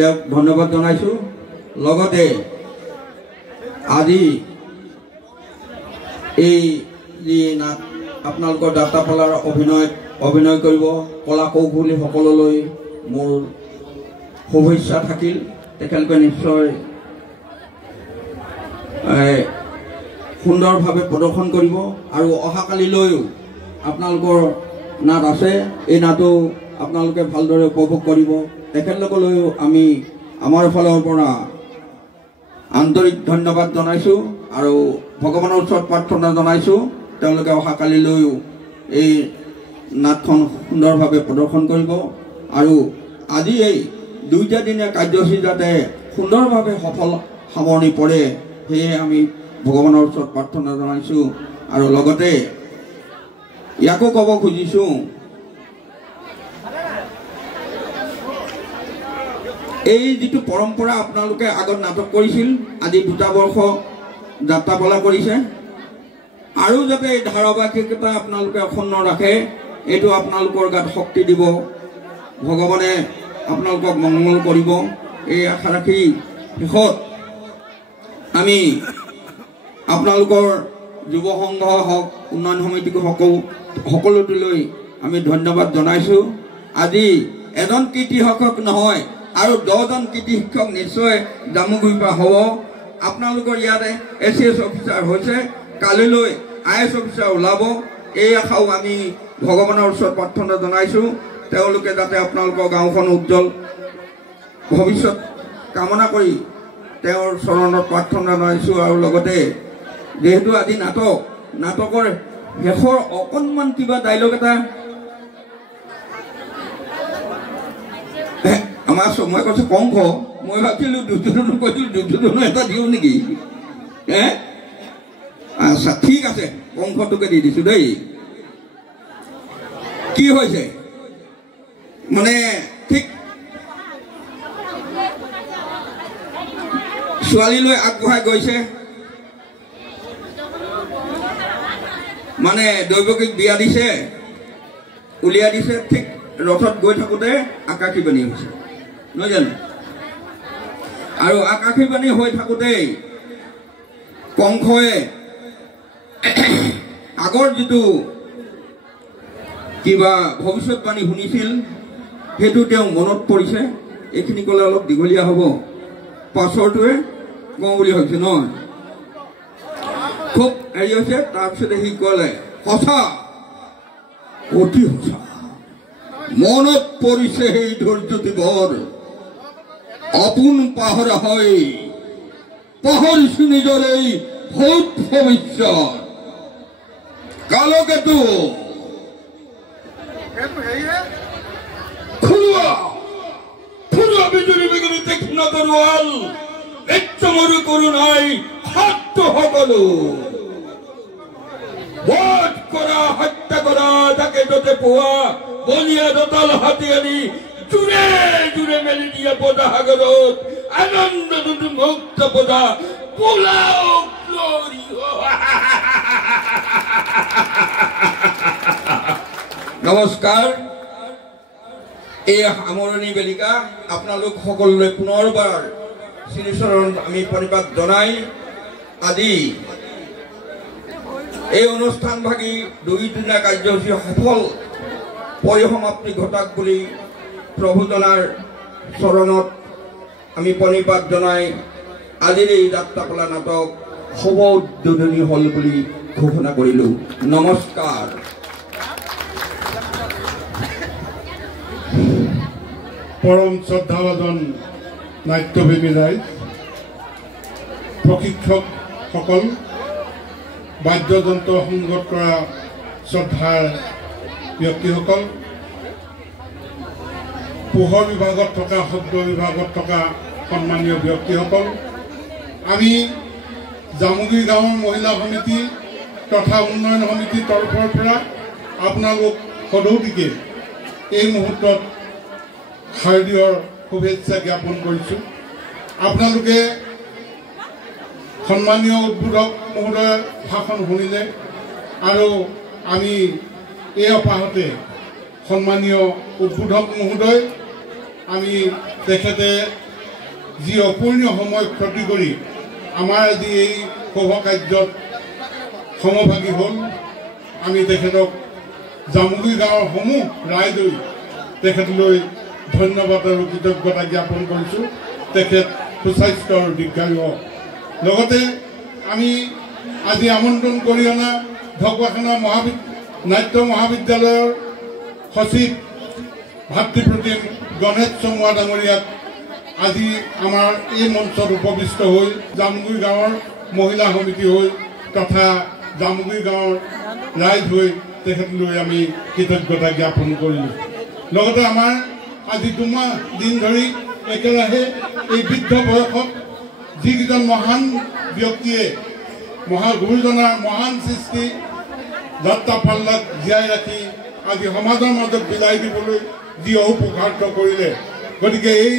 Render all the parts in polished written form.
তেওঁক ধন্যবাদ জনাইছোঁ। লগতে আজি এই যি নাট আপোনালোকৰ যাত্ৰাপালাৰ অভিনয় কৰিব কলা কৌশলী সকললৈ মোৰ শুভেচ্ছা থাকিল। তেখেতলোকে নিশ্চয় সুন্দৰভাৱে প্ৰদৰ্শন কৰিব আৰু অহাকালিলৈও আপোনালোকৰ নাট আছে, এই নাটো আপোনালোকে ভালদৰে উপভোগ কৰিব। তেখেতলোকলৈও আমি আমাৰ ফালৰ পৰা আন্তৰিক ধন্যবাদ জনাইছোঁ আৰু ভগৱানৰ ওচৰত প্ৰাৰ্থনা জনাইছোঁ তেওঁলোকে অহাকালিলৈও এই নাটখন সুন্দৰভাৱে প্ৰদৰ্শন কৰিব আৰু আজি এই 2টা দিনীয়া কাৰ্যসূচী যাতে সুন্দৰভাৱে সফল সামৰণি পৰে সেয়ে আমি ভগৱানৰ ওচৰত প্ৰাৰ্থনা জনাইছোঁ। আৰু লগতে ইয়াকো ক'ব খুজিছোঁ, এই যিটো পৰম্পৰা আপোনালোকে আগত নাটক কৰিছিল, আজি 2টা বৰ্ষ যাত্ৰাপালা কৰিছে, আৰু যাতে এই ধাৰাবাহিকতা আপোনালোকে অক্ষুণ্ণ ৰাখে এইটো আপোনালোকৰ গাত শক্তি দিব, ভগৱানে আপোনালোকক মংগল কৰিব এই আশা ৰাখি শেষত আমি আপোনালোকৰ যুৱ সংঘ হওক উন্নয়ন সমিতি সকলোটিলৈ আমি ধন্যবাদ জনাইছোঁ। আজি এজন কৃতি শিক্ষক নহয় আৰু 10জন কৃতি শিক্ষক নিশ্চয় জামুগুৰিৰ পৰা হ'ব। আপোনালোকৰ ইয়াতে ACS অফিচাৰ হৈছে, কালিলৈ IS অফিচাৰ ওলাব, এই আশাও আমি ভগৱানৰ ওচৰত প্ৰাৰ্থনা জনাইছোঁ। তেওঁলোকে যাতে আপোনালোকৰ গাঁওখন উজ্জ্বল ভৱিষ্যত কামনা কৰি তেওঁৰ চৰণত প্ৰাৰ্থনা জনাইছোঁ। আৰু লগতে যেহেতু আজি নাটকৰ শেষৰ অকণমান কিবা ডাইলগ এটা আমাৰ মই কৈছোঁ কংস, মই ভাবিছিলোঁ দুৰ্যোধন কৈছিলোঁ দুৰ্যোধন এটা দিওঁ নেকি? আচ্ছা ঠিক আছে, কংসটোকে দি দিছোঁ দেই। কি হৈছে মানে ঠিক ছোৱালীলৈ আগবঢ়াই গৈছে, মানে দৈৱকীক বিয়া দিছে, উলিয়াই দিছে, ঠিক ৰথত গৈ থাকোঁতে আকাশী বাণী হৈছে নহয় জানো? আৰু আকাশী বাণী হৈ থাকোঁতেই কংসই আগৰ যিটো কিবা ভৱিষ্যতবাণী শুনিছিল সেইটো তেওঁ মনত পৰিছে। এইখিনি ক'লে অলপ দীঘলীয়া হ'ব, পাছৰটোৱে কওঁ বুলি ভাবিছে নহয়, খুব হেৰি হৈছে। তাৰপিছতে সি ক'লে সঁচা, অতি সঁচা, মনত পৰিছে সেই ধৈৰ্যটিবৰ, আপোন পাহৰা হয়, পাহৰিছো নিজৰ এই ভূত ভৱিষ্যত। কালকেতু বিজুলী বিজুলী তীক্ষ্ণ তৰোৱাল, নিত্যমৰু কৰোণাই সত্য সকলো, বধ কৰা হত্যা কৰা তাকে যতে পোৱা, বলিয়া দতাল হাতী আনি জোৰে জোৰে মেলি দিয়া পদা সাগৰত, আনন্দ মুক্ত পদা পোলাও গ্লৰি। নমস্কাৰ। এই সামৰণি বেলিকা আপোনালোক সকলোলৈ পুনৰবাৰ শ্ৰীচৰণত আমি প্ৰণিপাত জনাই আজি এই অনুষ্ঠানভাগী 2 দিনীয়া কাৰ্যসূচী সফল পৰিসমাপ্তি ঘটাক বুলি প্ৰভুজনাৰ চৰণত আমি প্ৰণিপাত জনাই আজিৰ এই যাত্ৰাপালা নাটক শুভ উদ্বোধনী হ'ল বুলি ঘোষণা কৰিলোঁ। নমস্কাৰ। পৰম শ্ৰদ্ধাভাজন নাট্যপ্ৰেমী ৰাইজ, প্ৰশিক্ষকসকল, বাদ্যযন্ত্ৰ সংগত কৰা শ্ৰদ্ধাৰ ব্যক্তিসকল, পোহৰ বিভাগত থকা, শব্দ বিভাগত থকা সন্মানীয় ব্যক্তিসকল, আমি জামুগুৰি গাঁৱৰ মহিলা সমিতি তথা উন্নয়ন সমিতিৰ তৰফৰ পৰা আপোনালোক সদৌতিকে এই মুহূৰ্তত হাৰ্দিয় শুভেচ্ছা জ্ঞাপন কৰিছোঁ। আপোনালোকে সন্মানীয় উদ্বোধক মহোদয়ৰ ভাষণ শুনিলে আৰু আমি এই অপাহতে সন্মানীয় উদ্বোধক মহোদয় আমি তেখেতে যি অপূৰ্ণীয় সময় ক্ষতি কৰি আমাৰ আজি এই শুভকাৰ্যত সমভাগী হ'ল আমি তেখেতক জামুগুৰি গাঁৱৰ সমূহ ৰাইজলৈ তেখেতলৈ ধন্যবাদ আৰু কৃতজ্ঞতা জ্ঞাপন কৰিছোঁ। তেখেত সুস্বাস্থ্য আৰু দীৰ্ঘায়ু হওক। লগতে আমি আজি আমন্ত্ৰণ কৰি অনা ঢকুৱাখানা নাট্য মহাবিদ্যালয়ৰ সচিব ভাতৃপ্ৰতিম গণেশ চমুৱা ডাঙৰীয়াক আজি আমাৰ এই মঞ্চত উপবিষ্ট হৈ জামুগুৰি গাঁৱৰ মহিলা সমিতি হৈ তথা জামুগুৰি গাঁৱৰ ৰাইজ হৈ তেখেতলৈ আমি কৃতজ্ঞতা জ্ঞাপন কৰিলোঁ। লগতে আমাৰ আজি 2 মাহ দিন ধৰি একেৰাহে এই বৃদ্ধ বয়সত যিকেইজন মহান ব্যক্তিয়ে গুৰুজনাৰ মহান সৃষ্টি যাত্ৰা পাল্লাত জীয়াই ৰাখি আজি সমাজৰ মাজত বিলাই দিবলৈ যি অপকাৰ্য কৰিলে, গতিকে এই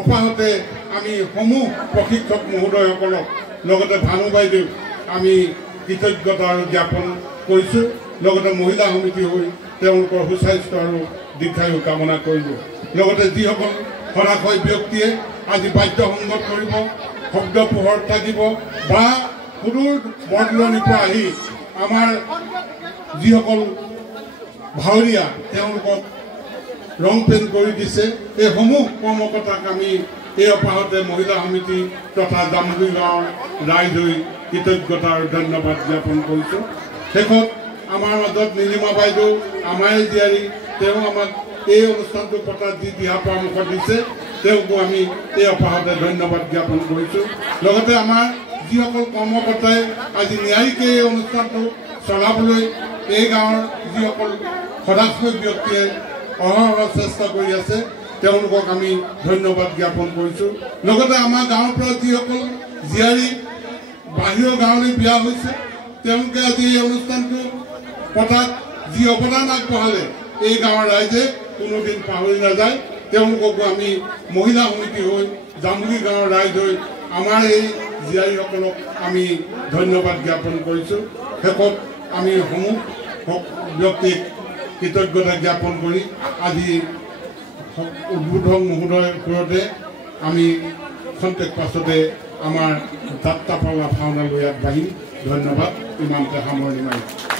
অপাহতে আমি সমূহ প্ৰশিক্ষক মহোদয়সকলক লগতে ভানু বাইদেউ আমি কৃতজ্ঞতা আৰু জ্ঞাপন কৰিছোঁ। লগতে মহিলা সমিতি হৈ তেওঁলোকৰ সুস্বাস্থ্য আৰু দীৰ্ঘায়ু কামনা কৰিলোঁ। লগতে যিসকল হতাশয় ব্যক্তিয়ে আজি বাদ্যসংগত কৰিব, শব্দ পোহৰত থাকিব বা সুদূৰ বৰদলনিৰ পৰা আহি আমাৰ যিসকল ভাৱৰীয়া তেওঁলোকক ৰং পেইণ্ট কৰি দিছে, এই সমূহ কৰ্মকৰ্তাক আমি এই অপাহতে মহিলা সমিতি তথা জামুগুৰি গাঁৱৰ ৰাইজ হৈ কৃতজ্ঞতা আৰু ধন্যবাদ জ্ঞাপন কৰিছোঁ। শেষত আমাৰ মাজত নীলিমা বাইদেউ আমাৰে জীয়াৰী, তেওঁ আমাক এই অনুষ্ঠানটো পতাত যি দিহা পৰামৰ্শ দিছে তেওঁকো আমি এই অপাহতে ধন্যবাদ জ্ঞাপন কৰিছোঁ। লগতে আমাৰ যিসকল কৰ্মকৰ্তাই আজি ন্যায়িকে এই অনুষ্ঠানটো চলাবলৈ এই গাঁৱৰ যিসকল সদাশয় ব্যক্তিয়ে অহৰহ চেষ্টা কৰি আছে তেওঁলোকক আমি ধন্যবাদ জ্ঞাপন কৰিছোঁ। লগতে আমাৰ গাঁৱৰ পৰা যিসকল জীয়াৰী বাহিৰৰ গাঁৱলৈ বিয়া হৈছে তেওঁলোকে আজি এই অনুষ্ঠানটো পতাত যি অৱদান আগবঢ়ালে এই গাঁৱৰ ৰাইজে কোনোদিন পাহৰি নাযায়। তেওঁলোককো আমি মহিলা সমিতি হৈ জামুগুৰি গাঁৱৰ ৰাইজ হৈ আমাৰ এই জীয়াৰীসকলক আমি ধন্যবাদ জ্ঞাপন কৰিছোঁ। শেষত আমি সমূহ ব্যক্তিক কৃতজ্ঞতা জ্ঞাপন কৰি আজি উদ্বোধক মহোদয়ৰ ওপৰতে আমি খন্তেক পাছতে আমাৰ যাত্ৰাপালা ভাওনালৈ আগবাঢ়িম। ধন্যবাদ। ইমানতে সামৰণি মাৰিছোঁ।